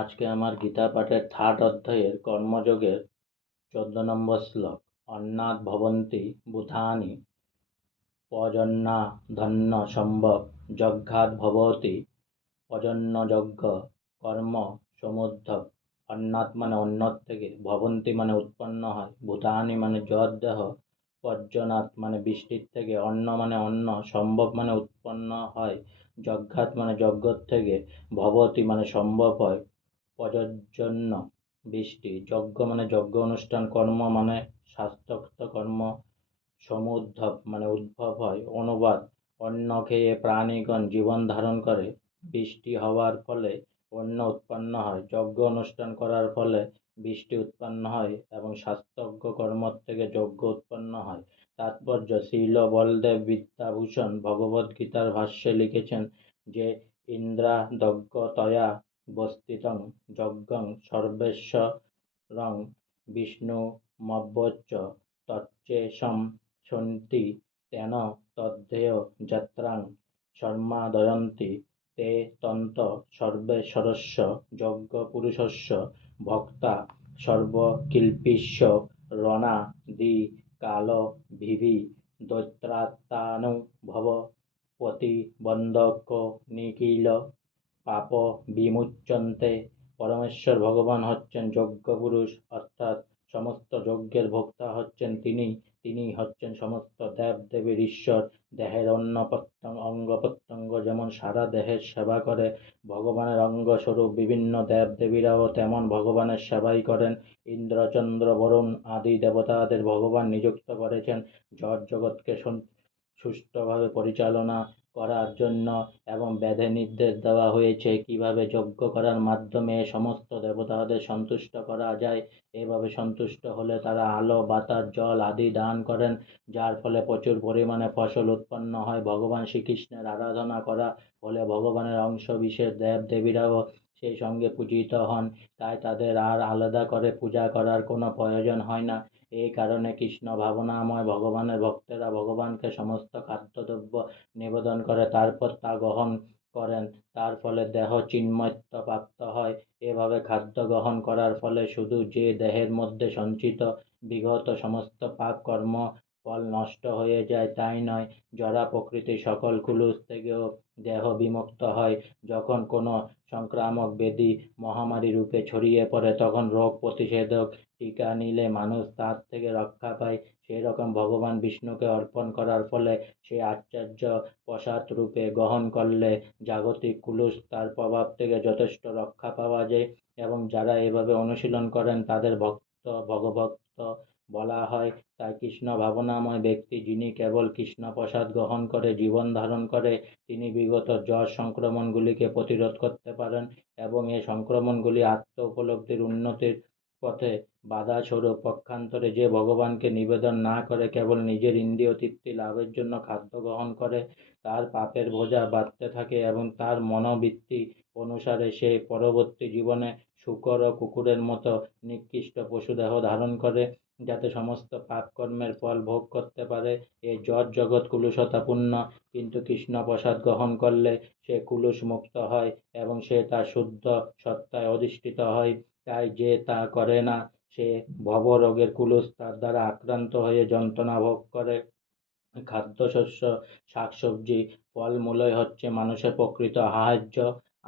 আজকে আমার গীতা পাঠের থার্ড অধ্যায়ের কর্মযোগের 14 নম্বর শ্লোক। অন্নাৎ ভবন্তি ভূতানি পর্জন্যা ধন্য সম্ভব যজ্ঞাৎ ভবতি পর্জন্যযজ্ঞ কর্ম সমুদ্ধব। অন্নাৎ মানে অন্ন থেকে, ভবন্তি মানে উৎপন্ন হয়, ভূতানি মানে জড় দেহ, পর্জনাৎ মানে বৃষ্টির থেকে, অন্ন মানে অন্ন, সম্ভব মানে উৎপন্ন হয়, যজ্ঞাৎ মানে যজ্ঞর থেকে, ভবতি মানে সম্ভব হয়, পর্জন্য বৃষ্টি, যজ্ঞ মানে যজ্ঞ অনুষ্ঠান, কর্ম মানে শাস্ত্রোক্ত কর্ম, সমুদ্ভব মানে উদ্ভব হয়। অনুবাদ: অন্ন খেয়ে প্রাণীগণ জীবন ধারণ করে, বৃষ্টি হওয়ার ফলে অন্ন উৎপন্ন হয়, যজ্ঞ অনুষ্ঠান করার ফলে বৃষ্টি উৎপন্ন হয় এবং শাস্ত্রোক্ত কর্ম থেকে যজ্ঞ উৎপন্ন হয়। তাৎপর্য: শ্রীল বলদেব বিদ্যাভূষণ ভগবদ্গীতার ভাষ্যে লিখেছেন যে ইন্দ্রাদগ্ধতয়া বস্থিতং যজ্ঞং সর্বেশ্বরং বিষ্ণুমব্যোচ্চ তচ্চেষম সন্তি তেন তদ্ধেয় যাত্রাং সম্মাদয়ন্তি তে তন্ত সর্বেশ্বরস্য যজ্ঞপুরুষস্য ভক্তা সর্বকিল্পিষ্য রণাদি কাল ভিভি দৈত্রাত্মানুভব প্রতিবন্ধক নিখিল পাপ বিমুচ্যন্তে। পরমেশ্বর ভগবান হচ্ছেন যজ্ঞপুরুষ, অর্থাৎ সমস্ত যজ্ঞের ভোক্তা হচ্ছেন তিনি। তিনি হচ্ছেন সমস্ত দেব দেবীর ঈশ্বর। দেহের অঙ্গ প্রত্যঙ্গ যেমন সারা দেহের সেবা করে, ভগবানের অঙ্গস্বরূপ বিভিন্ন দেব দেবীরাও তেমন ভগবানের সেবাই করেন। ইন্দ্র চন্দ্র বরুণ আদি দেবতাদের ভগবান নিযুক্ত করেছেন জড় জগৎকে সুষ্ঠুভাবে পরিচালনা করার জন্য, এবং বেদে নির্দেশ দেওয়া হয়েছে কিভাবে যজ্ঞ করার মাধ্যমে সমস্ত দেবতাদের সন্তুষ্ট করা যায়। এভাবে সন্তুষ্ট হলে তারা আলো বাতাস জল আদি দান করেন, যার ফলে প্রচুর পরিমাণে ফসল উৎপন্ন হয়। ভগবান শ্রীকৃষ্ণের আরাধনা করা হলে ভগবানের অংশ বিশেষ দেব দেবীরাও সেই সঙ্গে পূজিত হন, তাই তাদের আর আলাদা করে পূজা করার কোনো প্রয়োজন হয় না। এই কারণে কৃষ্ণ ভাবনাময় ভগবানের ভক্তেরা ভগবানকে সমস্ত খাদ্যদ্রব্য নিবেদন করে, তারপর তা গ্রহণ করেন। তার ফলে দেহ চিন্ময়ত্ব প্রাপ্ত হয়। এভাবে খাদ্য গ্রহণ করার ফলে শুধু যে দেহের মধ্যে সঞ্চিত বিগত সমস্ত পাপ কর্ম ফল নষ্ট হয়ে যায় তাই নয়, জড়া প্রকৃতি সকল কুলুষ থেকেও দেহ বিমুক্ত হয়। যখন কোনো সংক্রামক ব্যাধি মহামারী রূপে ছড়িয়ে পড়ে, তখন রোগ প্রতিষেধক টিকা নিলে মানুষ তার থেকে রক্ষা পায়। সেই রকম ভগবান বিষ্ণুকে অর্পণ করার ফলে সেই আচার্য প্রসাদ রূপে গ্রহণ করলে জাগতিক কুলুষতার প্রভাব থেকে যথেষ্ট রক্ষা পাওয়া যায়, এবং যারা এভাবে অনুশীলন করেন তাদের ভগভক্ত বলা হয়। তাই কৃষ্ণ ভাবনাময় ব্যক্তি যিনি কেবল কৃষ্ণ প্রসাদ গ্রহণ করে জীবন ধারণ করে, তিনি বিগত জ্বর সংক্রমণগুলিকে প্রতিরোধ করতে পারেন, এবং এই সংক্রমণগুলি আত্ম উপলব্ধির উন্নতির পথে বাধা স্বরূপ। পক্ষান্তরে যে ভগবানকে নিবেদন না করে কেবল নিজের ইন্দ্রিয় তৃপ্তি লাভের জন্য খাদ্য গ্রহণ করে, তার পাপের বোঝা বাড়তে থাকে এবং তার মনোবৃত্তি অনুসারে সে পরবর্তী জীবনে শূকর ও কুকুরের মতো নিকৃষ্ট পশুদেহ ধারণ করে, যাতে সমস্ত পাপ কর্মের ফল ভোগ করতে পারে। এই জড় জগৎ কুলুষতাপূর্ণ, কিন্তু কৃষ্ণ প্রসাদ গ্রহণ করলে সে কুলুষ মুক্ত হয় এবং সে তার শুদ্ধ সত্তায় অধিষ্ঠিত হয়। তাই যে তা করে না, সে ভবরোগের কুলুষ তার দ্বারা আক্রান্ত হয়ে যন্ত্রণা ভোগ করে। খাদ্যশস্য শাকসবজি ফলমূলই হচ্ছে মানুষের প্রকৃত আহার্য,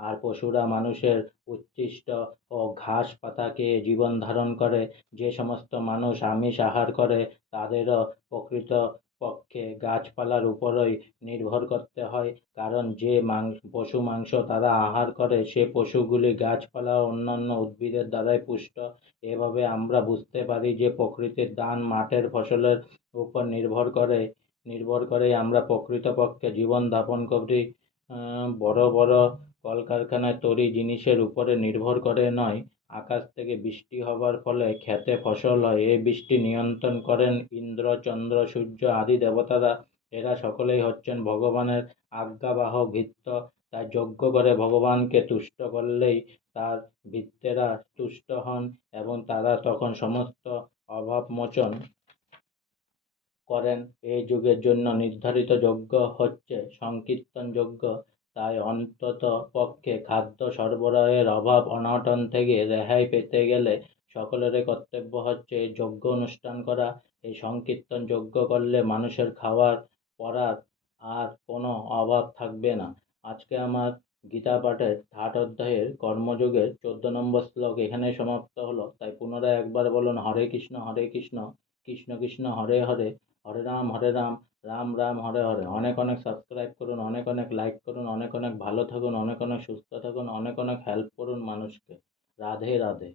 আর পশুরা মানুষের উচ্ছিষ্ট ও ঘাস পাতা খেয়ে জীবন ধারণ করে। যে সমস্ত মানুষ আমিষ আহার করে তাদেরও প্রকৃত পক্ষে গাছপালার উপরই নির্ভর করতে হয়, কারণ যে পশু মাংস তারা আহার করে সে পশুগুলি গাছপালা ও অন্যান্য উদ্ভিদের দ্বারাই পুষ্ট। এভাবে আমরা বুঝতে পারি যে প্রকৃতির দান মাঠের ফসলের উপর নির্ভর করেই আমরা প্রকৃতপক্ষে জীবন যাপন করি। বড় বড় কলকারখানায় তৈরি জিনিসের উপরে নির্ভর করে নয়। আকাশ থেকে বৃষ্টি হবার ফলে ক্ষেতে ফসল হয়, এই বৃষ্টি নিয়ন্ত্রণ করেন ইন্দ্র চন্দ্র সূর্য আদি দেবতারা। এরা সকলেই হচ্ছেন ভগবানের আজ্ঞাবাহক ভৃত্য। তাই যজ্ঞ করে ভগবানকে তুষ্ট করলেই তার ভৃত্যেরা তুষ্ট হন, এবং তারা তখন সমস্ত অভাব মোচন করেন। এই যুগের জন্য নির্ধারিত যজ্ঞ হচ্ছে সংকীর্তন যজ্ঞ। তাই অন্তত পক্ষে খাদ্য সরবরাহের অভাব অনটন থেকে রেহাই পেতে গেলে সকলেরই কর্তব্য হচ্ছে এই যজ্ঞ অনুষ্ঠান করা। এই সংকীর্তন যজ্ঞ করলে মানুষের খাওয়ার পরার আর কোনো অভাব থাকবে না। আজকে আমার গীতা পাঠের 8 অধ্যায়ের কর্মযোগের 14 নম্বর শ্লোক এখানেই সমাপ্ত হলো। তাই পুনরায় একবার বলুন, হরে কৃষ্ণ কৃষ্ণ কৃষ্ণ হরে হরে, হরে রাম রাম রাম হরে হরে। অনেক অনেক সাবস্ক্রাইব করুন, অনেক অনেক লাইক করুন, অনেক অনেক ভালো থাকুন, অনেক অনেক সুস্থ থাকুন, অনেক অনেক হেল্প করুন মানুষকে। রাধে রাধে।